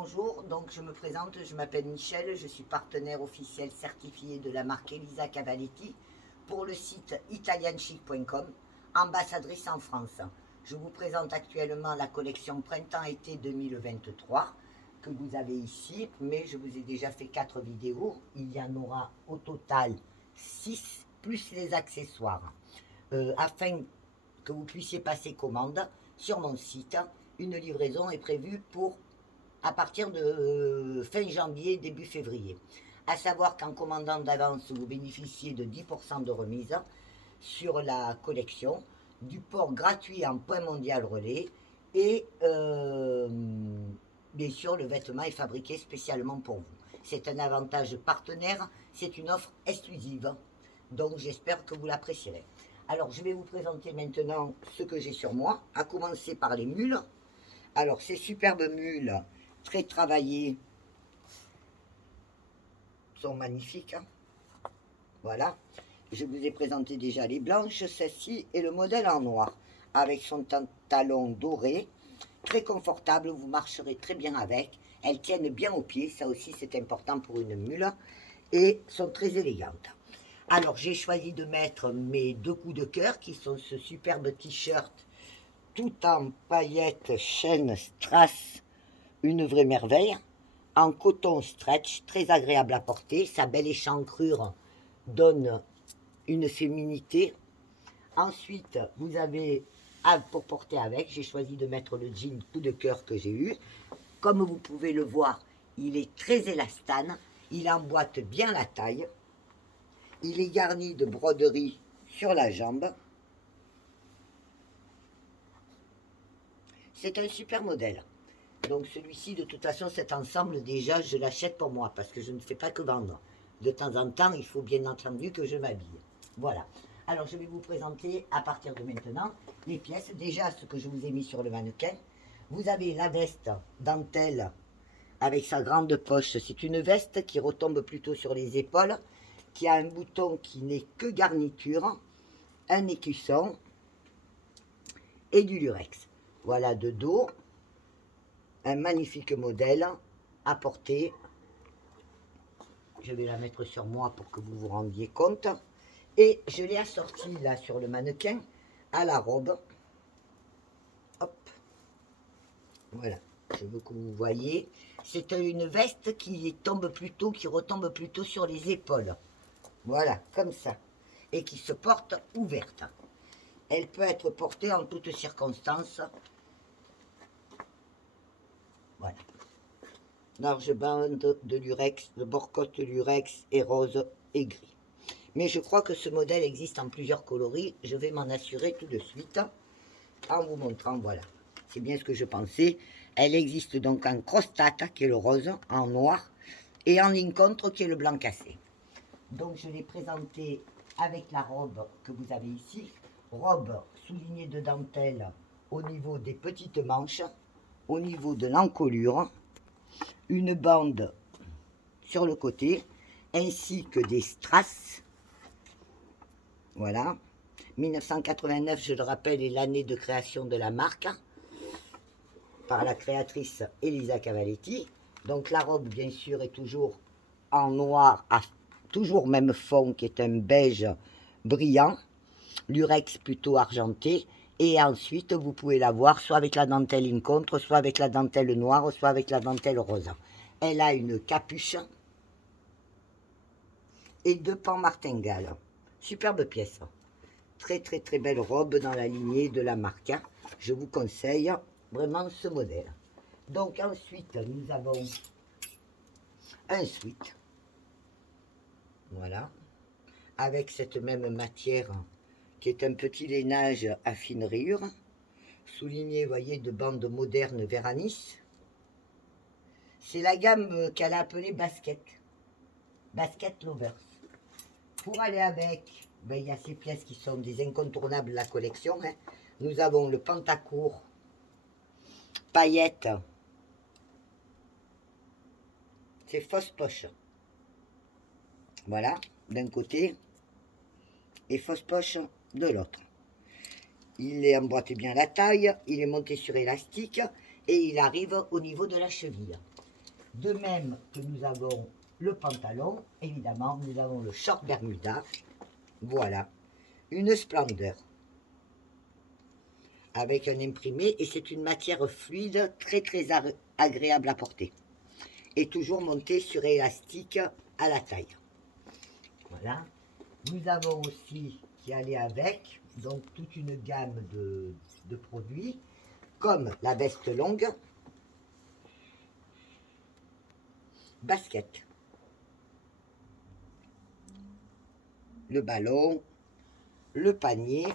Bonjour, donc je me présente, je m'appelle Michel, je suis partenaire officiel certifié de la marque Elisa Cavaletti pour le site italianchic.com, ambassadrice en France. Je vous présente actuellement la collection Printemps-été 2023 que vous avez ici, mais je vous ai déjà fait 4 vidéos, il y en aura au total 6 plus les accessoires, afin que vous puissiez passer commande sur mon site. Une livraison est prévue pour à partir de fin janvier, début février. À savoir qu'en commandant d'avance, vous bénéficiez de 10% de remise sur la collection, du port gratuit en point mondial relais et bien sûr le vêtement est fabriqué spécialement pour vous. C'est un avantage partenaire, c'est une offre exclusive, donc j'espère que vous l'apprécierez. Alors je vais vous présenter maintenant ce que j'ai sur moi, à commencer par les mules. Alors ces superbes mules très travaillées sont magnifiques, hein. Voilà, je vous ai présenté déjà les blanches, celle-ci et le modèle en noir avec son talon doré, très confortable, vous marcherez très bien avec, elles tiennent bien aux pieds, ça aussi c'est important pour une mule, et sont très élégantes. Alors j'ai choisi de mettre mes 2 coups de cœur qui sont ce superbe t-shirt tout en paillettes, chaînes, strass, une vraie merveille, en coton stretch, très agréable à porter. Sa belle échancrure donne une féminité. Ensuite, vous avez, pour porter avec, j'ai choisi de mettre le jean coup de cœur que j'ai eu. Comme vous pouvez le voir, il est très élastane, il emboîte bien la taille. Il est garni de broderie sur la jambe. C'est un super modèle. Donc celui-ci, de toute façon, cet ensemble, déjà, je l'achète pour moi, parce que je ne fais pas que vendre. De temps en temps, il faut bien entendu que je m'habille. Voilà. Alors, je vais vous présenter, à partir de maintenant, les pièces. Déjà, ce que je vous ai mis sur le mannequin. Vous avez la veste dentelle avec sa grande poche. C'est une veste qui retombe plutôt sur les épaules, qui a un bouton qui n'est que garniture, un écusson et du lurex. Voilà de dos. Un magnifique modèle à porter. Je vais la mettre sur moi pour que vous vous rendiez compte. Et je l'ai assortie là sur le mannequin à la robe. Hop. Voilà. Je veux que vous voyez. C'est une veste qui tombe plutôt, qui retombe plutôt sur les épaules. Voilà, comme ça. Et qui se porte ouverte. Elle peut être portée en toutes circonstances. Voilà. Large bande de lurex, de bord-côte lurex et rose et gris. Mais je crois que ce modèle existe en plusieurs coloris. Je vais m'en assurer tout de suite en vous montrant, voilà. C'est bien ce que je pensais. Elle existe donc en crostata, qui est le rose, en noir, et en ligne contre, qui est le blanc cassé. Donc je l'ai présenté avec la robe que vous avez ici. Robe soulignée de dentelle au niveau des petites manches, au niveau de l'encolure. Une bande sur le côté, ainsi que des strass. Voilà. 1989, je le rappelle, est l'année de création de la marque par la créatrice Elisa Cavaletti. Donc la robe, bien sûr, est toujours en noir, à toujours même fond, qui est un beige brillant. L'urex plutôt argenté. Et ensuite, vous pouvez la voir soit avec la dentelle in contre, soit avec la dentelle noire, soit avec la dentelle rose. Elle a une capuche et 2 pans martingale. Superbe pièce. Très très très belle robe dans la lignée de la marque. Je vous conseille vraiment ce modèle. Donc ensuite, nous avons un sweat. Voilà. Avec cette même matière qui est un petit lainage à fine rayure. Souligné, voyez, de bandes modernes Veranis. C'est la gamme qu'elle a appelée Basket. Basket Lovers. Pour aller avec, ben, il y a ces pièces qui sont des incontournables de la collection, hein. Nous avons le pantacourt, paillettes. C'est fausse poche. Voilà, d'un côté. Et fausse poche de l'autre. Il est emboîté bien la taille, il est monté sur élastique et il arrive au niveau de la cheville. De même que nous avons le pantalon, évidemment, nous avons le short Bermuda. Voilà, une splendeur. Avec un imprimé, et c'est une matière fluide, très agréable à porter. Et toujours montée sur élastique à la taille. Voilà. Nous avons aussi, qui allait avec, donc toute une gamme de produits, comme la veste longue, basket, le ballon, le panier,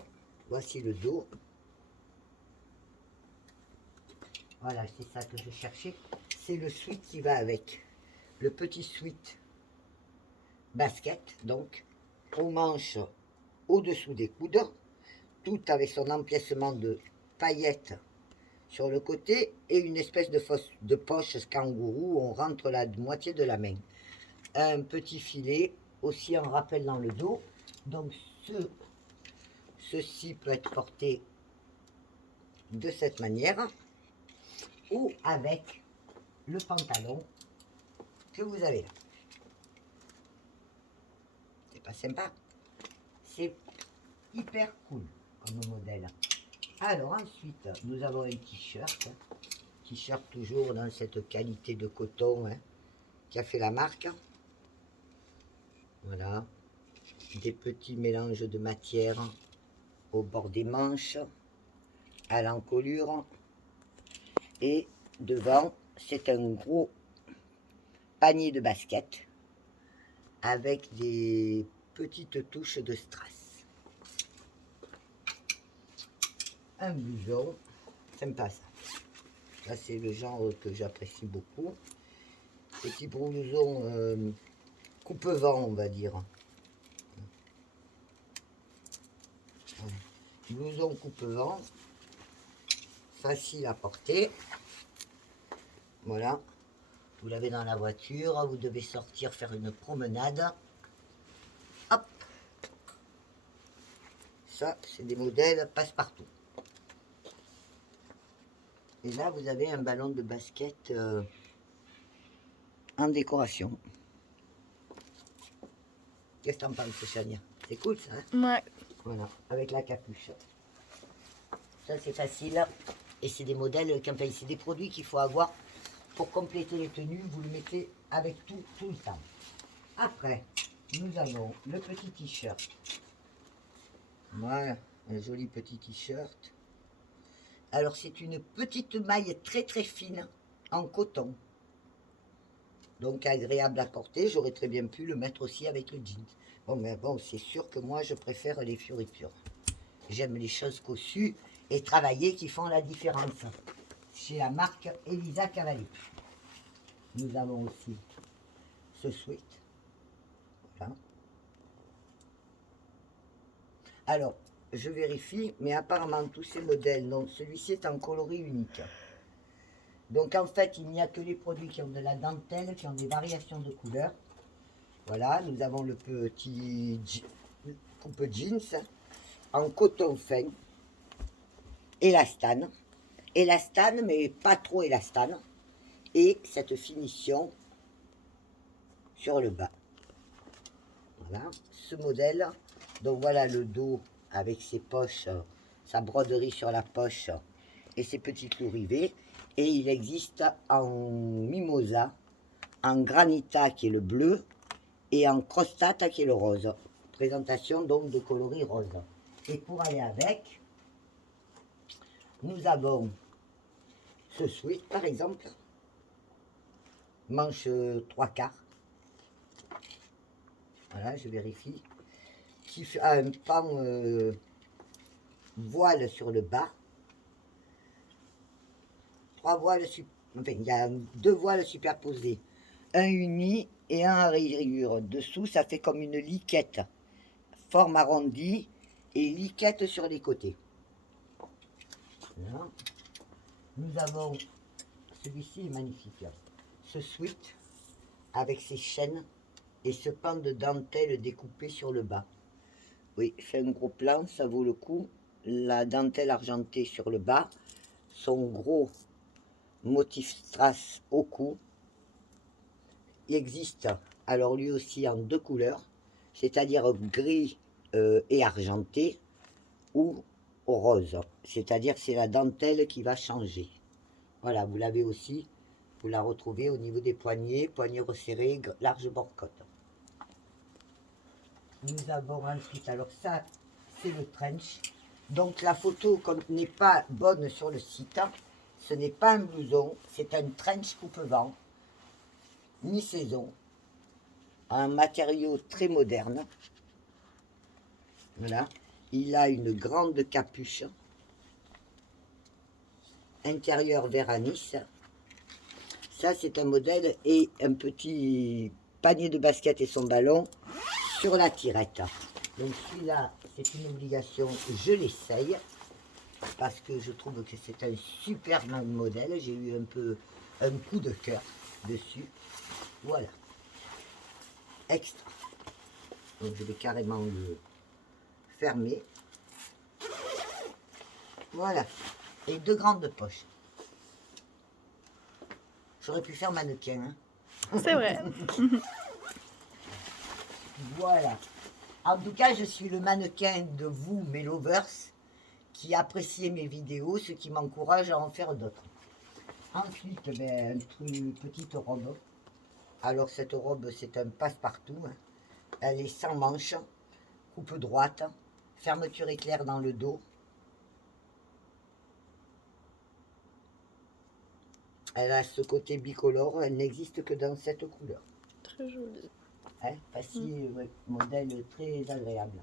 voici le dos. Voilà, c'est ça que je cherchais. C'est le sweat qui va avec. Le petit sweat basket, donc, aux manches au-dessous des coudes, tout avec son empiècement de paillettes sur le côté et une espèce de poche kangourou où on rentre la moitié de la main. Un petit filet, aussi en rappel dans le dos. Donc ceci peut être porté de cette manière ou avec le pantalon que vous avez là. C'est pas sympa? C'est hyper cool comme modèle. Alors ensuite, nous avons un t-shirt. T-shirt toujours dans cette qualité de coton hein, qui a fait la marque. Voilà. Des petits mélanges de matière au bord des manches, à l'encolure. Et devant, c'est un gros panier de basket avec des petites touches de strass. Un blouson, sympa ça. Ça c'est le genre que j'apprécie beaucoup. Petit blouson coupe-vent on va dire. Blouson coupe-vent, facile à porter. Voilà, vous l'avez dans la voiture, vous devez sortir faire une promenade. Hop, ça c'est des modèles passe-partout. Et là vous avez un ballon de basket en décoration. Qu'est-ce que t'en penses, Chania? C'est cool ça hein? Ouais. Voilà, avec la capuche. Ça c'est facile. Et c'est des modèles, enfin, c'est des produits qu'il faut avoir pour compléter les tenues. Vous le mettez avec tout le temps. Après, nous avons le petit t-shirt. Voilà, un joli petit t-shirt. Alors c'est une petite maille très fine en coton. Donc agréable à porter. J'aurais très bien pu le mettre aussi avec le jean. Bon, mais bon, c'est sûr que moi je préfère les fioritures. J'aime les choses cossues et travaillées qui font la différence. Chez la marque Elisa Cavalli. Nous avons aussi ce sweat. Voilà. Alors, je vérifie, mais apparemment tous ces modèles, donc celui-ci est en coloris unique. Donc en fait, il n'y a que les produits qui ont de la dentelle, qui ont des variations de couleurs. Voilà, nous avons le petit coupe jeans en coton fin, élastane. Élastane, mais pas trop élastane. Et cette finition sur le bas. Voilà, ce modèle. Donc voilà le dos avec ses poches, sa broderie sur la poche et ses petits clous rivés. Et il existe en mimosa, en granita qui est le bleu et en crostata qui est le rose. Présentation donc de coloris rose. Et pour aller avec, nous avons ce sweat par exemple, manche 3/4. Voilà, je vérifie. Qui a un pan voile sur le bas. 3 voiles, enfin, il y a 2 voiles superposées. Un uni et un à rayures. Dessous, ça fait comme une liquette. Forme arrondie et liquette sur les côtés. Voilà. Nous avons, celui-ci est magnifique. Ce sweat avec ses chaînes et ce pan de dentelle découpé sur le bas. Oui, fait un gros plan, ça vaut le coup. La dentelle argentée sur le bas, son gros motif strass au cou. il existe, alors lui aussi en 2 couleurs, c'est-à-dire gris et argenté, ou au rose, c'est-à-dire c'est la dentelle qui va changer. Voilà, vous l'avez aussi, vous la retrouvez au niveau des poignets, poignets resserrés, large bord-côte. Nous avons ensuite, alors ça, c'est le trench. Donc la photo n'est pas bonne sur le site, ce n'est pas un blouson, c'est un trench coupe-vent, mi-saison, un matériau très moderne. Voilà, il a une grande capuche, intérieur vert anis. Ça, c'est un modèle et un petit panier de basket et son ballon sur la tirette. Donc celui-là, c'est une obligation, je l'essaye parce que je trouve que c'est un super modèle. J'ai eu un peu un coup de cœur dessus. Voilà. Extra. Donc je vais carrément le fermer. Voilà. Et 2 grandes poches. J'aurais pu faire mannequin. Hein. C'est vrai. Voilà. En tout cas, je suis le mannequin de vous, mes lovers, qui appréciez mes vidéos, ce qui m'encourage à en faire d'autres. Ensuite, ben, une petite robe. Alors, cette robe, c'est un passe-partout. Hein. Elle est sans manches, coupe droite, fermeture éclair dans le dos. Elle a ce côté bicolore, elle n'existe que dans cette couleur. Très joli. Hein, facile, ouais, modèle très agréable.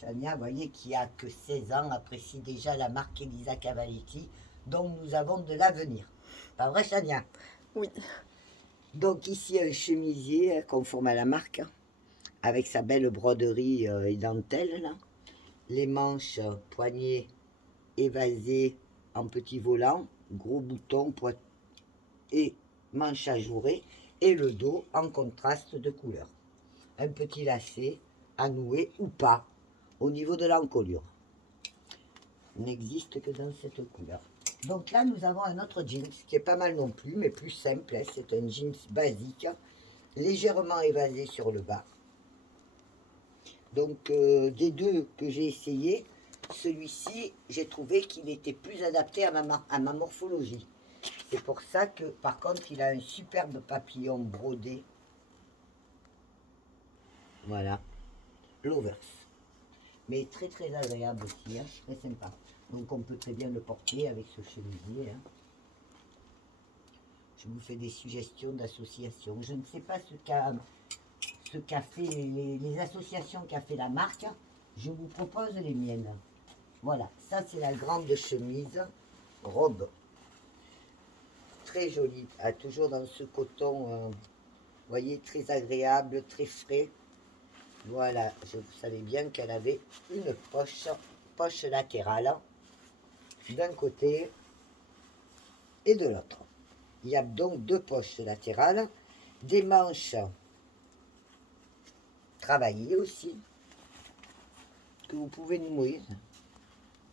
Chania, vous voyez, qui a que 16 ans, apprécie déjà la marque Elisa Cavalletti, dont nous avons de l'avenir. Pas vrai, Chania? Oui. Donc ici, un chemisier conforme à la marque, avec sa belle broderie et dentelle, là. Les manches, poignets évasés en petit volant, gros boutons et manches ajourées, et le dos en contraste de couleur. Un petit lacet à nouer ou pas au niveau de l'encolure. N'existe que dans cette couleur. Donc là, nous avons un autre jeans qui est pas mal non plus, mais plus simple. Hein. C'est un jeans basique, légèrement évasé sur le bas. Donc des deux que j'ai essayé, celui-ci, j'ai trouvé qu'il était plus adapté à ma morphologie. C'est pour ça que, par contre, il a un superbe papillon brodé. Voilà, Lovers. Mais très très agréable aussi, hein, très sympa. Donc on peut très bien le porter avec ce chemisier. Hein. Je vous fais des suggestions d'associations. Je ne sais pas ce qu'a fait les associations qu'a fait la marque. Je vous propose les miennes. Voilà, ça c'est la grande chemise, robe. Très jolie, toujours dans ce coton, vous voyez, très agréable, très frais. Voilà, vous savez bien qu'elle avait une poche latérale d'un côté et de l'autre. Il y a donc 2 poches latérales, des manches travaillées aussi, que vous pouvez nouer.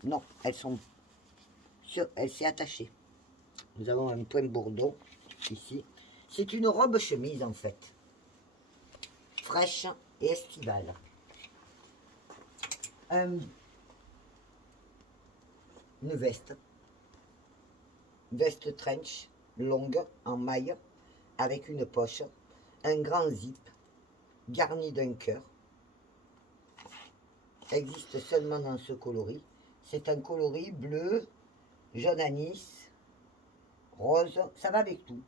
Non, elles s'est attachée. Nous avons un point bourdon ici. C'est une robe chemise en fait, fraîche et estivale. Une veste trench longue en maille avec une poche, un grand zip garni d'un cœur. Existe seulement dans ce coloris. C'est un coloris bleu, jaune anis, rose, ça va avec tout.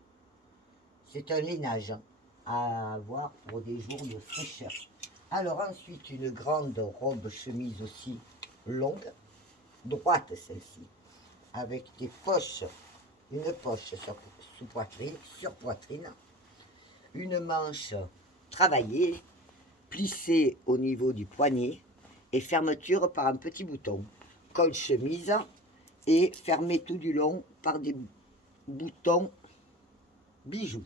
C'est un lainage à avoir pour des jours de fraîcheur. Alors ensuite, une grande robe chemise aussi longue, droite celle-ci, avec des poches, une poche sous poitrine, sur poitrine, une manche travaillée, plissée au niveau du poignet et fermeture par un petit bouton. Col chemise et fermé tout du long par des boutons bijoux.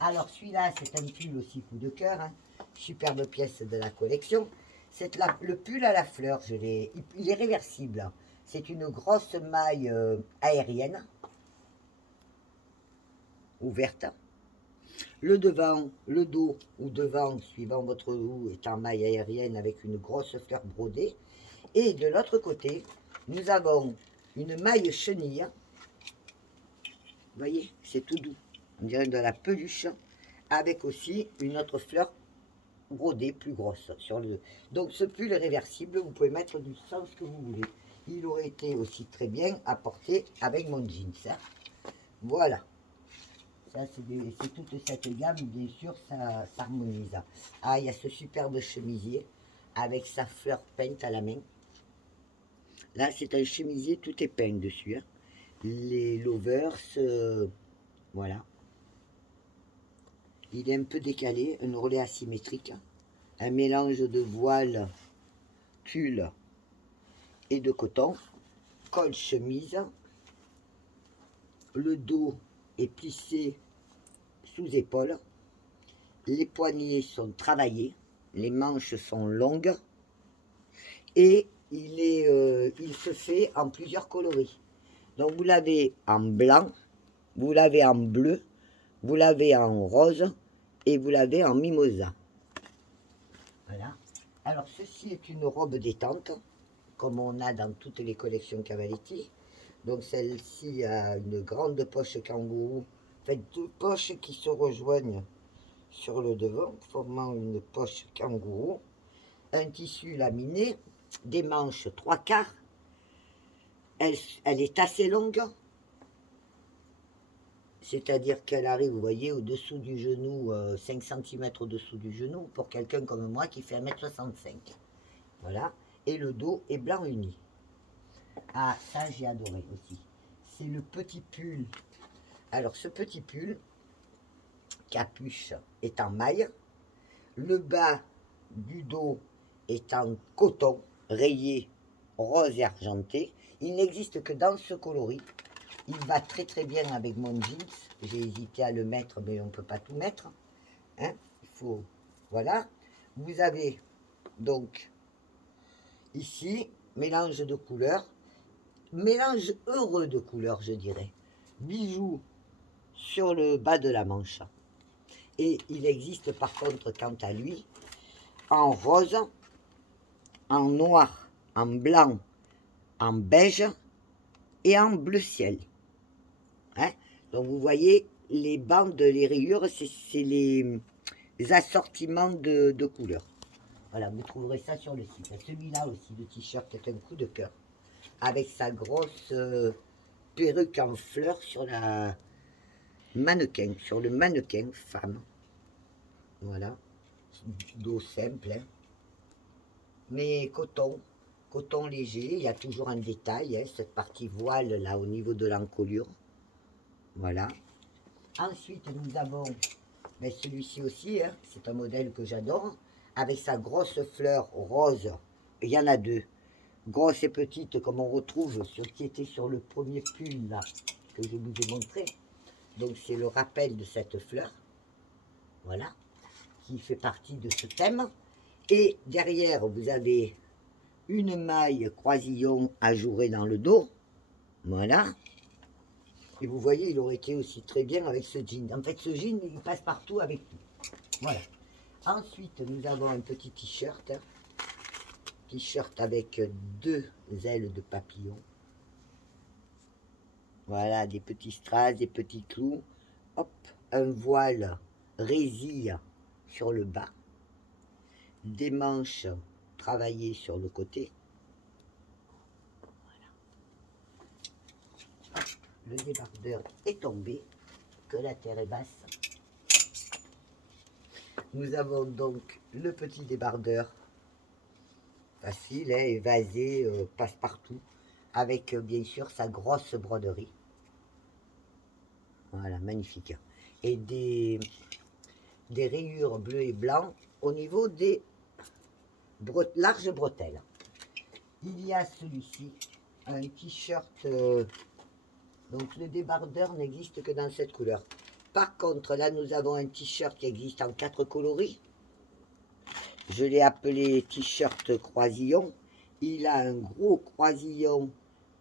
Alors celui-là, c'est un pull aussi coup de cœur, hein. Superbe pièce de la collection. C'est le pull à la fleur, il est réversible. C'est une grosse maille aérienne, ouverte, Le devant, le dos ou devant, suivant votre goût, est en maille aérienne avec une grosse fleur brodée. Et de l'autre côté, nous avons une maille chenille. Vous voyez, c'est tout doux. On dirait de la peluche, avec aussi une autre fleur brodée plus grosse sur le. Donc ce pull est réversible, vous pouvez mettre du sens que vous voulez. Il aurait été aussi très bien à porter avec mon jeans. Hein. Voilà. Ça, c'est toute cette gamme, bien sûr, ça s'harmonise. Ah, il y a ce superbe chemisier avec sa fleur peinte à la main. Là, c'est un chemisier, tout est peint dessus. Hein. Les lovers, voilà. Il est un peu décalé, un relais asymétrique. Un mélange de voile, tulle et de coton. Col chemise. Le dos est plissé sous épaule. Les poignets sont travaillés. Les manches sont longues. Et il se fait en plusieurs coloris. Donc vous l'avez en blanc, vous l'avez en bleu, vous l'avez en rose et vous l'avez en mimosa. Voilà. Alors ceci est une robe détente, comme on a dans toutes les collections Cavaletti. Donc celle-ci a une grande poche kangourou, en fait deux poches qui se rejoignent sur le devant, formant une poche kangourou. Un tissu laminé, des manches 3/4. Elle est assez longue, c'est-à-dire qu'elle arrive, vous voyez, au-dessous du genou, 5 cm au-dessous du genou, pour quelqu'un comme moi qui fait 1,65 m. Voilà. Et le dos est blanc uni. Ah, ça j'ai adoré aussi. C'est le petit pull. Alors ce petit pull, capuche, est en maille. Le bas du dos est en coton, rayé rose et argenté. Il n'existe que dans ce coloris. Il va très très bien avec mon jeans. J'ai hésité à le mettre, mais on ne peut pas tout mettre. Hein, il faut. Voilà. Vous avez donc ici mélange de couleurs. Mélange heureux de couleurs, je dirais. Bijoux sur le bas de la manche. Et il existe par contre, quant à lui, en rose, en noir, en blanc, en beige et en bleu ciel. Hein? Donc vous voyez, les bandes, les rayures, c'est les assortiments de couleurs. Voilà, vous trouverez ça sur le site. Celui-là aussi, le t-shirt est un coup de cœur. Avec sa grosse perruque en fleurs sur la mannequin, sur le mannequin femme. Voilà. Dos simple. Hein. Mais coton. Coton léger. Il y a toujours un détail. Hein, cette partie voile là au niveau de l'encolure. Voilà. Ensuite, nous avons celui-ci aussi, hein, c'est un modèle que j'adore, avec sa grosse fleur rose. Il y en a deux, grosse et petite, comme on retrouve sur qui était sur le premier pull là, que je vous ai montré. Donc c'est le rappel de cette fleur, voilà, qui fait partie de ce thème. Et derrière, vous avez une maille croisillon ajourée dans le dos, voilà. Et vous voyez, il aurait été aussi très bien avec ce jean. En fait, ce jean, il passe partout avec tout. Voilà. Ensuite, nous avons un petit t-shirt. T-shirt avec deux ailes de papillon. Voilà, des petits strass, des petits clous. Hop, un voile résille sur le bas. Des manches travaillées sur le côté. Le débardeur est tombé, que la terre est basse. Nous avons donc le petit débardeur, facile, hein, évasé, passe-partout, avec bien sûr sa grosse broderie. Voilà, magnifique. Et des rayures bleues et blancs au niveau des larges bretelles. Il y a celui-ci, un t-shirt... donc le débardeur n'existe que dans cette couleur. Par contre, là, nous avons un t-shirt qui existe en 4 coloris. Je l'ai appelé t-shirt croisillon. Il a un gros croisillon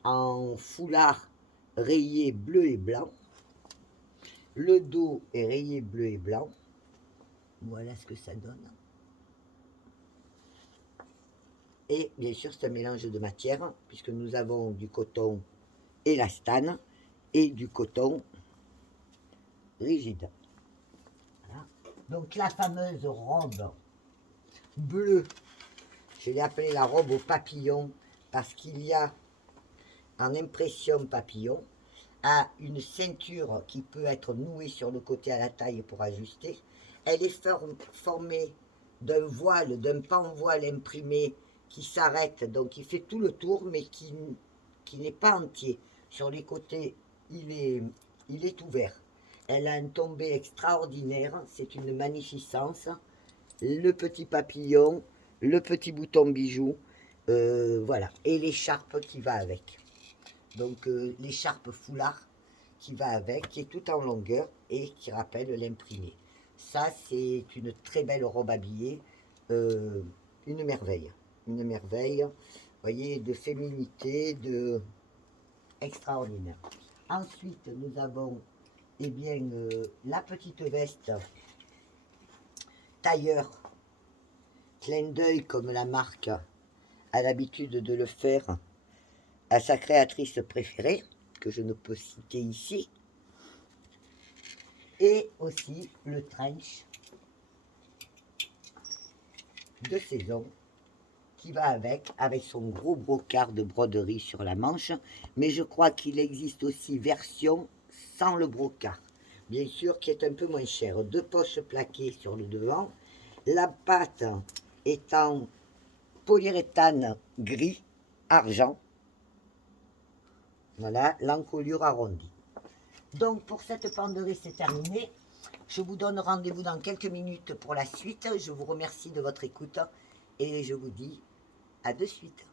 en foulard rayé bleu et blanc. Le dos est rayé bleu et blanc. Voilà ce que ça donne. Et bien sûr, c'est un mélange de matières, puisque nous avons du coton élastane et du coton rigide. Voilà. Donc la fameuse robe bleue, je l'ai appelée la robe au papillon, parce qu'il y a en impression papillon, a une ceinture qui peut être nouée sur le côté à la taille pour ajuster. Elle est formée d'un voile, d'un pan-voile imprimé qui s'arrête, donc qui fait tout le tour, mais qui n'est pas entier. Sur les côtés, il est ouvert. Elle a un tombé extraordinaire, c'est une magnificence. Le petit papillon, le petit bouton bijou, voilà. Et l'écharpe qui va avec. Donc l'écharpe foulard qui va avec, qui est tout en longueur et qui rappelle l'imprimé. Ça, c'est une très belle robe habillée, une merveille. Une merveille, vous voyez, de féminité, de extraordinaire. Ensuite, nous avons eh bien, la petite veste tailleur, clin d'œil comme la marque a l'habitude de le faire à sa créatrice préférée, que je ne peux citer ici, et aussi le trench de saison qui va avec son gros brocart de broderie sur la manche, mais je crois qu'il existe aussi version sans le brocart, bien sûr, qui est un peu moins cher. 2 poches plaquées sur le devant, la pâte est en polyuréthane gris, argent, voilà, l'encolure arrondie. Donc pour cette penderie, c'est terminé. Je vous donne rendez-vous dans quelques minutes pour la suite. Je vous remercie de votre écoute et je vous dis à de suite.